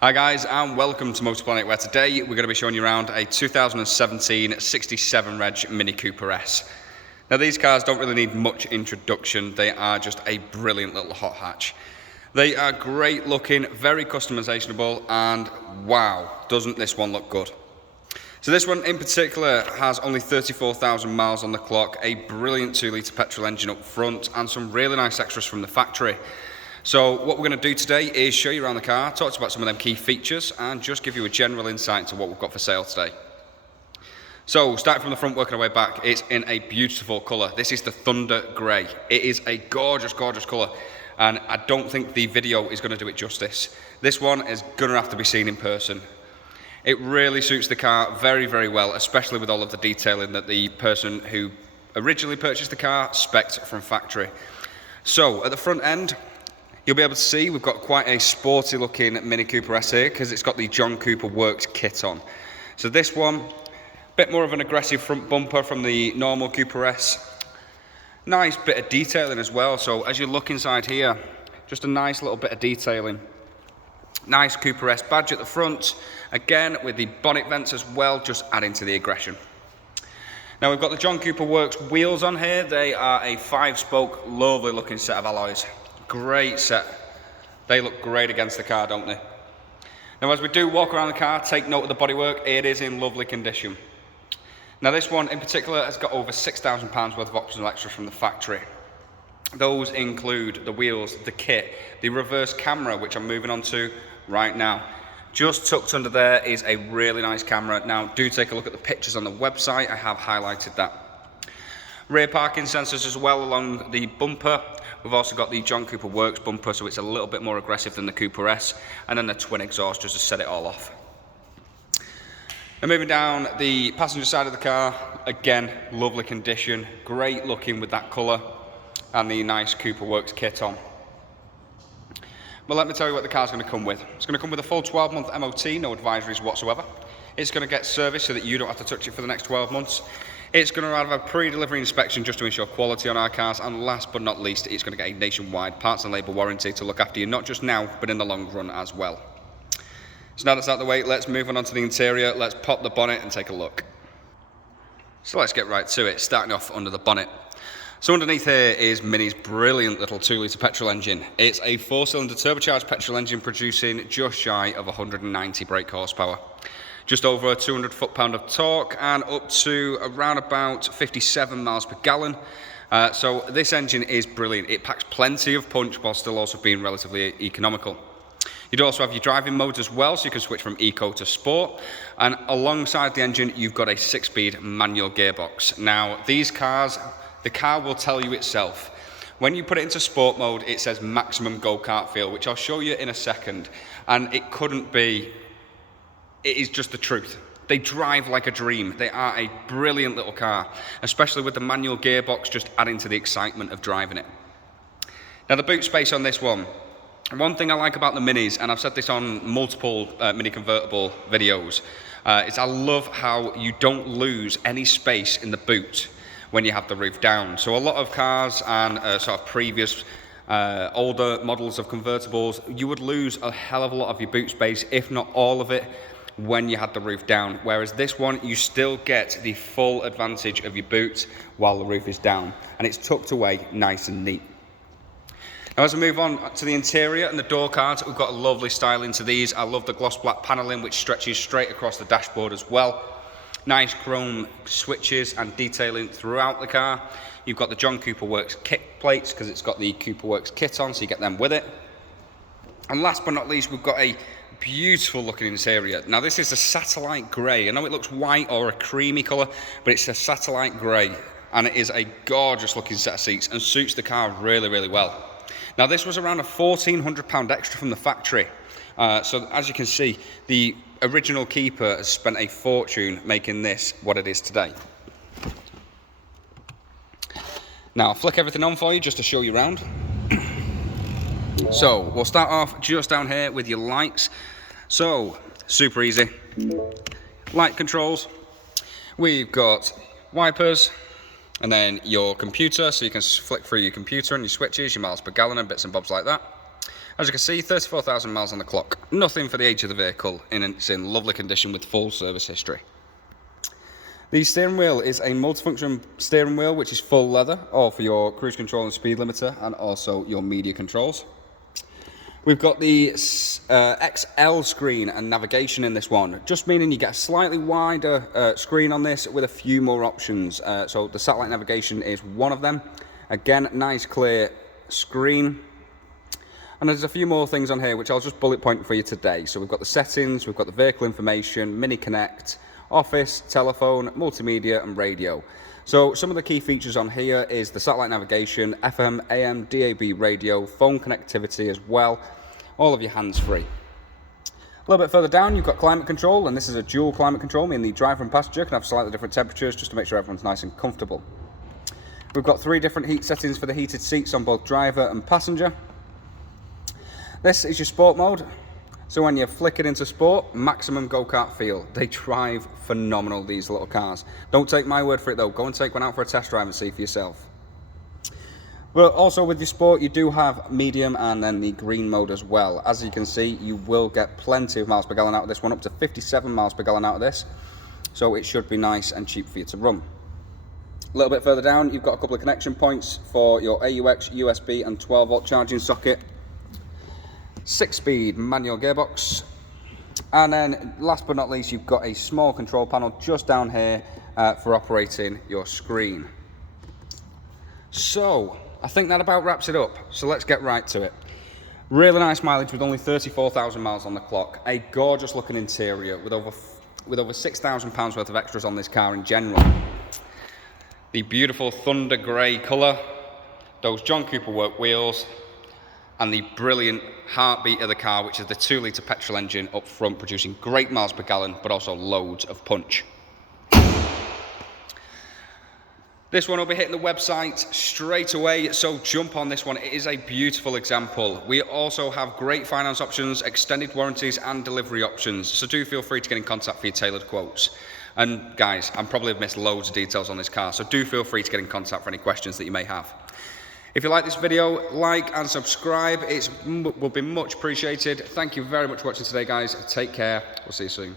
Hi guys, and welcome to Motor Planet, where today we're going to be showing you around a 2017 67 Reg Mini Cooper S. Now these cars don't really need much introduction, they are just a brilliant little hot hatch. They are great looking, very customizationable, and wow, doesn't this one look good. So this one in particular has only 34,000 miles on the clock, a brilliant 2-litre petrol engine up front, and some really nice extras from the factory. So what we're going to do today is show you around the car, talk to you about some of them key features, and just give you a general insight into what we've got for sale today. So starting from the front, working our way back, it's in a beautiful colour. This is the Thunder Grey. It is a gorgeous, gorgeous colour, and I don't think the video is going to do it justice. This one is going to have to be seen in person. It really suits the car very, very well, especially with all of the detailing that the person who originally purchased the car spec'd from factory. So at the front end, you'll be able to see we've got quite a sporty looking Mini Cooper S here because it's got the John Cooper Works kit on. So this one, a bit more of an aggressive front bumper from the normal Cooper S. Nice bit of detailing as well. So as you look inside here, just a nice little bit of detailing. Nice Cooper S badge at the front, again with the bonnet vents as well, just adding to the aggression. Now we've got the John Cooper Works wheels on here. They are a 5-spoke, lovely looking set of alloys. Great set. They look great against the car, don't they? Now as we do walk around the car, take note of the bodywork. It is in lovely condition. Now this one in particular has got over £6,000 worth of optional extras from the factory. Those include the wheels, the kit, the reverse camera, which I'm moving on to right now. Just tucked under there is a really nice camera. Now do take a look at the pictures on the website. I have highlighted that. Rear parking sensors as well along the bumper. We've also got the John Cooper Works bumper, so it's a little bit more aggressive than the Cooper S, and then the twin exhaust just to set it all off. Now moving down the passenger side of the car, again, lovely condition, great looking with that colour, and the nice Cooper Works kit on. But let me tell you what the car's going to come with. It's going to come with a full 12-month MOT, no advisories whatsoever. It's going to get serviced so that you don't have to touch it for the next 12 months. It's going to have a pre-delivery inspection just to ensure quality on our cars, and last but not least, it's going to get a nationwide parts and labour warranty to look after you, not just now, but in the long run as well. So now that's out of the way, let's move on to the interior. Let's pop the bonnet and take a look. So let's get right to it, starting off under the bonnet. So underneath here is Mini's brilliant little 2-litre petrol engine. It's a 4-cylinder turbocharged petrol engine producing just shy of 190 brake horsepower. Just over 200 foot-pound of torque and up to around about 57 miles per gallon. So this engine is brilliant. It packs plenty of punch while still also being relatively economical. You'd also have your driving modes as well, so you can switch from eco to sport. And alongside the engine, you've got a 6-speed manual gearbox. Now, these cars, the car will tell you itself. When you put it into sport mode, it says maximum go-kart feel, which I'll show you in a second. And it couldn't be. It is just the truth. They drive like a dream. They are a brilliant little car, especially with the manual gearbox just adding to the excitement of driving it. Now the boot space on this one thing I like about the Minis, and I've said this on multiple Mini Convertible videos, is I love how you don't lose any space in the boot when you have the roof down. So a lot of cars and sort of previous older models of convertibles, you would lose a hell of a lot of your boot space, if not all of it, when you had the roof down, whereas this one you still get the full advantage of your boot while the roof is down, and it's tucked away nice and neat. Now as we move on to the interior and the door cards, we've got a lovely styling to these. I love the gloss black paneling which stretches straight across the dashboard as well. Nice chrome switches and detailing throughout the car. You've got the John Cooper Works kit plates because it's got the Cooper Works kit on, so you get them with it. And last but not least, we've got a beautiful looking interior. Now this is a satellite grey. I know it looks white or a creamy colour, but it's a satellite grey, and it is a gorgeous looking set of seats and suits the car really, really well. Now this was around a £1,400 extra from the factory. So as you can see, the original keeper has spent a fortune making this what it is today. Now I'll flick everything on for you just to show you around. So we'll start off just down here with your lights. So super easy. Light controls. We've got wipers, and then your computer, so you can flick through your computer and your switches, your miles per gallon and bits and bobs like that. As you can see, 34,000 miles on the clock. Nothing for the age of the vehicle, and it's in lovely condition with full service history. The steering wheel is a multifunction steering wheel, which is full leather, all for your cruise control and speed limiter, and also your media controls. We've got the XL screen and navigation in this one, just meaning you get a slightly wider screen on this with a few more options. So the satellite navigation is one of them. Again, nice clear screen. And there's a few more things on here which I'll just bullet point for you today. So we've got the settings, we've got the vehicle information, Mini Connect, office, telephone, multimedia and radio. So some of the key features on here is the satellite navigation, FM, AM, DAB radio, phone connectivity as well, all of your hands-free. A little bit further down you've got climate control, and this is a dual climate control, meaning the driver and passenger can have slightly different temperatures just to make sure everyone's nice and comfortable. We've got 3 different heat settings for the heated seats on both driver and passenger. This is your sport mode. So when you flick it into sport, maximum go-kart feel. They drive phenomenal, these little cars. Don't take my word for it though, go and take one out for a test drive and see for yourself. But also with your sport, you do have medium and then the green mode as well. As you can see, you will get plenty of miles per gallon out of this one, up to 57 miles per gallon out of this. So it should be nice and cheap for you to run. A little bit further down, you've got a couple of connection points for your AUX, USB and 12-volt charging socket. 6-speed manual gearbox, and then last but not least you've got a small control panel just down here for operating your screen. So I think that about wraps it up, so let's get right to it. Really nice mileage with only 34,000 miles on the clock, a gorgeous looking interior with over £6,000 worth of extras on this car in general. The beautiful thunder grey colour, those John Cooper work wheels, and the brilliant heartbeat of the car, which is the 2-litre petrol engine up front, producing great miles per gallon, but also loads of punch. This one will be hitting the website straight away, so jump on this one. It is a beautiful example. We also have great finance options, extended warranties, and delivery options, so do feel free to get in contact for your tailored quotes. And guys, I probably have missed loads of details on this car, so do feel free to get in contact for any questions that you may have. If you like this video, like and subscribe. It will be much appreciated. Thank you very much for watching today, guys. Take care. We'll see you soon.